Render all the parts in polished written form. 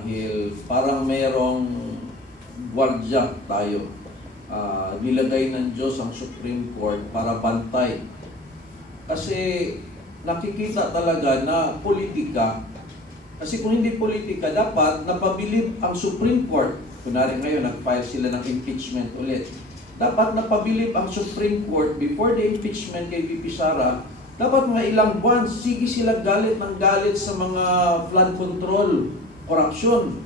dahil parang mayroong gwardya tayo. Nilagay ng Diyos ang Supreme Court para bantay. Kasi nakikita talaga na politika. Kasi kung hindi politika, dapat napabilib ang Supreme Court. Kunwari ngayon, nag-file sila ng impeachment ulit. Dapat napabilib ang Supreme Court before the impeachment kay VP Sara. Dapat mga ilang buwan, sige sila galit ng galit sa mga flood control, corruption.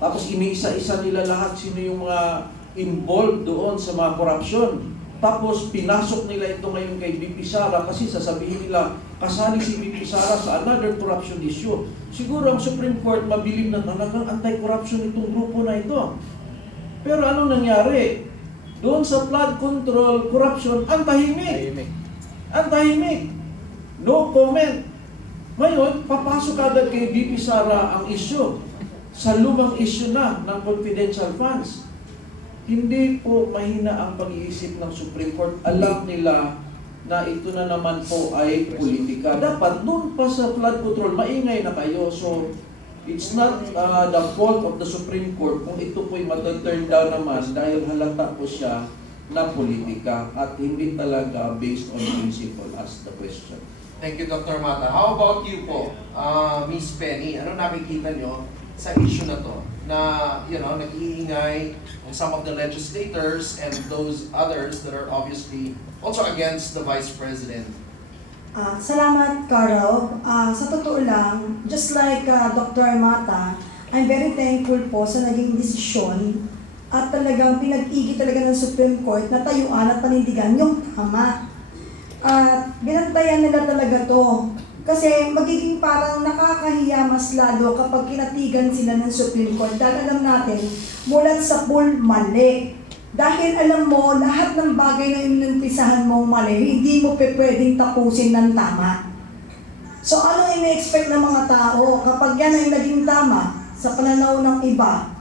Tapos iniisa-isa nila lahat sino yung mga involved doon sa mga corruption. Tapos pinasok nila ito ngayon kay VP Sara kasi sasabihin nila kasali si VP Sara sa another corruption issue. Siguro ang Supreme Court mabilib na talagang anti-corruption itong grupo na ito. Pero ano nangyari? Doon sa flood control, corruption, ang tahimik. Ang tahimik. No comment. Ngayon, papasok agad kay VP Sara ang issue. Sa lumang issue na ng confidential funds. Hindi po mahina ang pag-iisip ng Supreme Court. Alam nila na ito na naman po ay politika. Dapat doon pa sa flood control, maingay na kayo. So, it's not the fault of the Supreme Court kung ito po'y mataturn down naman dahil halata po siya na politika at hindi talaga based on principle as the question. Thank you, Dr. Mata. How about you po, Miss Penny? Ano nakikita nyo sa issue na to? Na, nag-iingay on some of the legislators and those others that are obviously also against the Vice President. Salamat, Carl. Sa totoo lang, just like Dr. Mata, I'm very thankful po sa naging desisyon at talagang pinag-igi talaga ng Supreme Court na tayuan at panindigan yung tama. Binantayan nila talaga to. Kasi magiging parang nakakahiya mas lalo kapag kinatigan sila ng Supreme Court. Dahil alam natin, mulat sa pool, mali. Dahil alam mo, lahat ng bagay na inumpisahan mong mali, hindi mo pwedeng tapusin ng tama. So ano ina-expect ng mga tao kapag yan ay naging tama sa pananaw ng iba?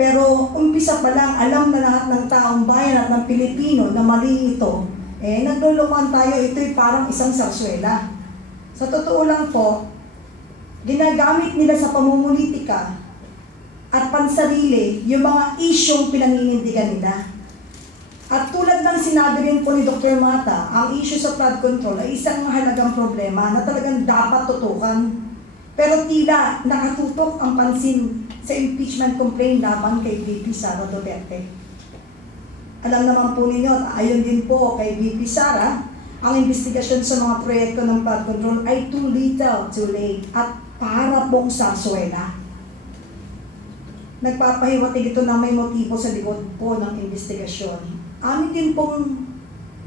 Pero umpisa pa lang, alam na lahat ng taong bayan at ng Pilipino na mali ito. Naglulukuhan tayo, ito'y parang isang sarsuela. Sa totoo lang po, ginagamit nila sa pamumulitika at pansarili yung mga isyong pinaninindigan nila. At tulad ng sinabi rin po ni Dr. Mata, ang issue sa flood control ay isang mahalagang problema na talagang dapat tutukan. Pero tila nakatutok ang pansin sa impeachment complaint laban kay VP Sara Duterte. Alam naman po ninyo, ayon din po kay VP Sara, ang investigasyon sa mga proyekto ng flood control ay too little, too late, at para pong sarsuela. Nagpapahiwatig ito na may motibo sa likod po ng investigasyon. Amin din pong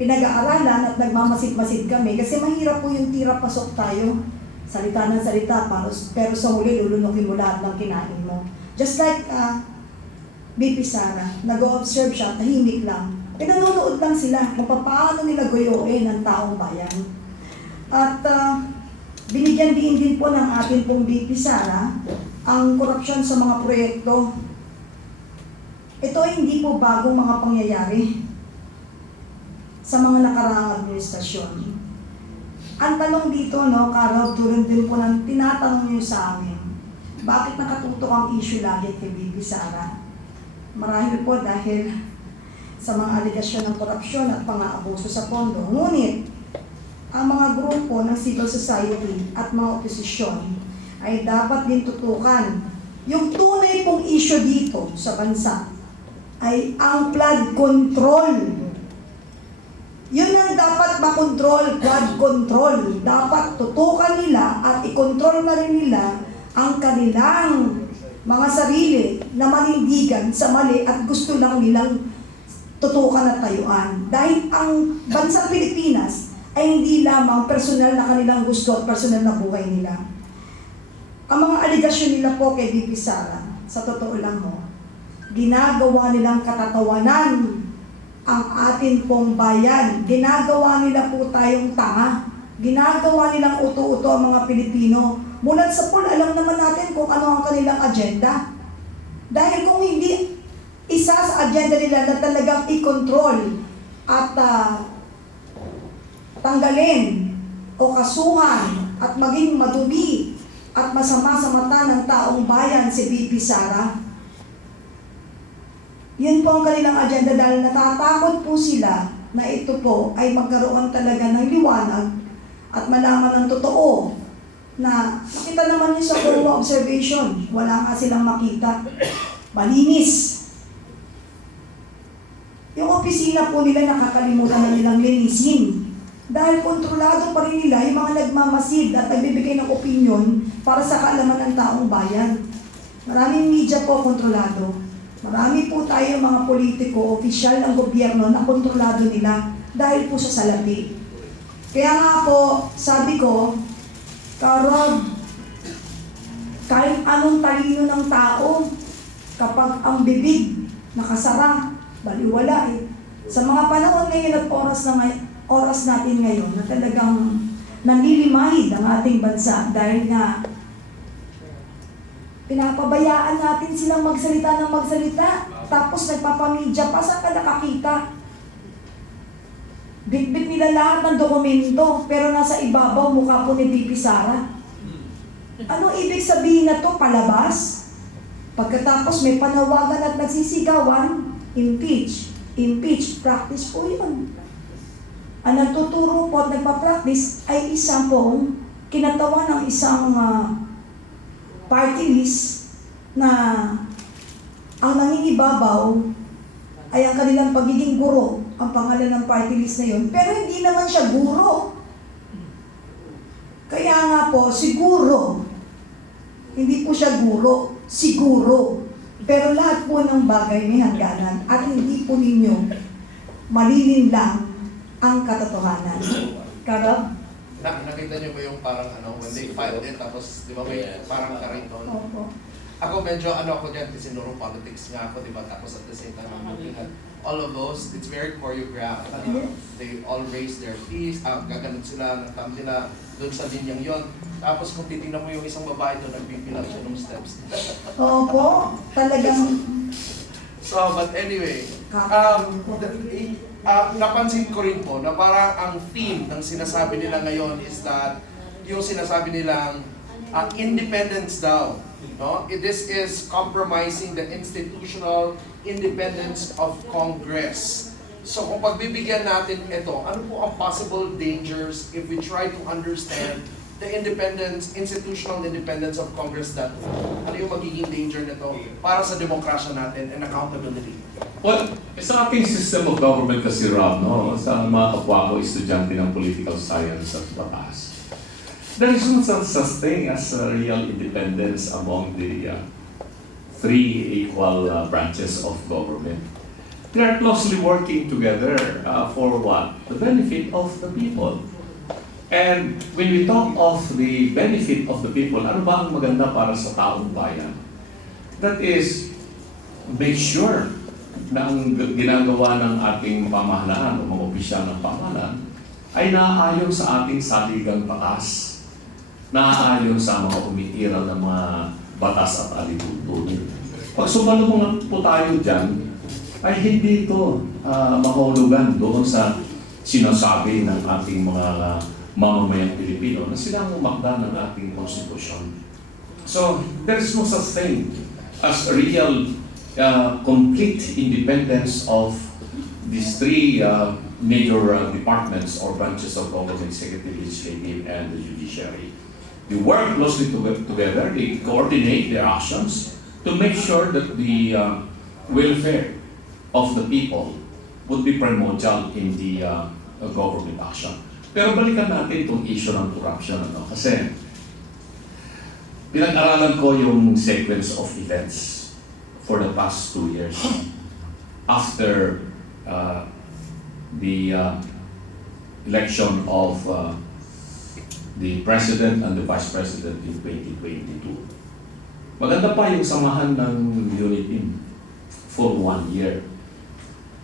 pinag-aaralan at nagmamasid-masid kami kasi mahirap po yung tira pasok tayo. Salita ng salita, pero sa huli lulunukin mo lahat ng kinain mo. Just like VP Sara, nag-o-observe siya, tahimik lang. Nanonood lang sila kung paano nila guyuin ang taong bayan. At binigyan din po ng atin pong VP Sara ang korupsyon sa mga proyekto. Ito ay hindi po bagong mga pangyayari sa mga nakaraang administrasyon. Ang tanong dito, Carol, tulad din po ng tinatanong niyo sa amin, bakit nakatutok ang issue lagi kay VP Sara? Marahil po dahil sa mga aligasyon ng korupsyon at pang-aabuso sa pondo. Ngunit, ang mga grupo ng civil society at mga oposisyon ay dapat din tutukan. Yung tunay pong issue dito sa bansa ay ang flood control. Yun ang dapat makontrol, flood control. Dapat tutukan nila at ikontrol na rin nila ang kanilang mga sarili na manindigan sa mali at gusto lang nilang tutukan at tayuan. Dahil ang bansang Pilipinas ay hindi lamang personal na kanilang gusto at personal na buhay nila. Ang mga aligasyon nila po kay VP Sara, sa totoo lang ginagawa nilang katatawanan ang atin pong bayan. Ginagawa nila po tayong tanga. Ginagawa nilang uto-uto ang mga Pilipino. Mulat sa pool, alam naman natin kung ano ang kanilang agenda. Dahil kung hindi isa sa agenda nila na talagang i-control at tanggalin o kasuhan at maging madumi at masama sa mata ng taong bayan si VP Sara. Yun po ang kanilang agenda dahil natatakot po sila na ito po ay magkaroon talaga ng liwanag at malaman ng totoo na nakita naman yun sa Corona observation. Wala nga silang makita. Malinis. Yung opisina po nila nakakalimutan na nilang linisin. Dahil kontrolado pa rin nila yung mga nagmamasid at nagbibigay ng opinion para sa kaalaman ng taong bayan. Maraming media po kontrolado. Marami po tayo mga politiko, opisyal ng gobyerno na kontrolado nila dahil po sa salapi. Kaya nga po, sabi ko, Karod, kahit anong talino ng tao, kapag ang bibig nakasara, baliwala eh. Sa mga panahon ngayon at oras natin ngayon na talagang nanlilimahid ang ating bansa dahil nga pinapabayaan natin silang magsalita ng magsalita tapos nagpapamedya pa, saan ka nakakita? Bitbit nila lahat ng dokumento pero nasa ibabaw mukha po ni VP Sara. Ano ibig sabihin na to? Palabas? Pagkatapos may panawagan at nagsisigawan, impeach. Impeach. Practice po yun. Ang nagtuturo po at nagpa-practice ay isang pong kinatawa ng isang party list na ang nangingibabaw ay ang kanilang pagiging guro, ang pangalan ng party list na yun. Pero hindi naman siya guro. Kaya nga po, siguro, hindi po siya guro, siguro. Pero lahat po ng bagay may hangganan at hindi po ninyo malilinlang ang katotohanan. Karab? Nakita niyo ba yung parang when they filed it, tapos di ba may parang kariton? Opo. Ako medyo ako dyan, kasi politics nga ako, di ba? Tapos at the same time, I'm looking at all of those, it's very choreographed. They all raise their fees, gaganon sila ng thumb nila doon sa linyang yon. Tapos kung titingnan mo yung isang babae doon, nagpipilang siya ng steps. Opo, talagang So, but anyway, napansin ko rin po na parang ang theme ng sinasabi nila ngayon is that yung sinasabi nilang independence daw. No? This is compromising the institutional independence of Congress. So kung pagbibigyan natin ito, ano po ang possible dangers if we try to understand the institutional independence of Congress that ano yung magiging danger nito para sa demokrasya natin and accountability? Well, sa ating system of government kasi, Rob, no, sa mga kapwa ko, estudyante ng political science at batas, there is no such thing as real independence among the three equal branches of government. They are closely working together for what? The benefit of the people. And when we talk of the benefit of the people, ano ba ang maganda para sa taong bayan? That is, make sure na ang ginagawa ng ating pamahalaan o mga opisyal ng pamahalaan ay naaayon sa ating saligang batas, naaayon sa mga umiiral ng mga batas at alituntunin. Pag sumalubong po tayo dyan, ay hindi ito mahulugan doon sa sinasabi ng ating mga mamamayang Pilipino na sila ang umakda ng ating konstitusyon. So, there is no such thing as a real complete independence of these three major departments or branches of government, executive, legislative, and the judiciary. They work closely together, they coordinate their actions to make sure that the welfare of the people would be primordial in the government action. Pero balikan natin itong issue ng corruption. Kasi pinag-aralan ko yung sequence of events for the past 2 years after the election of the President and the Vice President in 2022. Maganda pa yung samahan ng unit team for 1 year.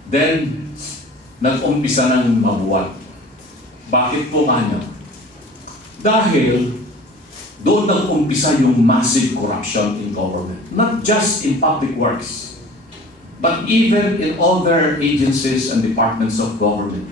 Then, nag-umpisa ng mabuwat. Bakit po kanya? Dahil doon nag-umpisa yung massive corruption in government. Not just in public works, but even in other agencies and departments of government.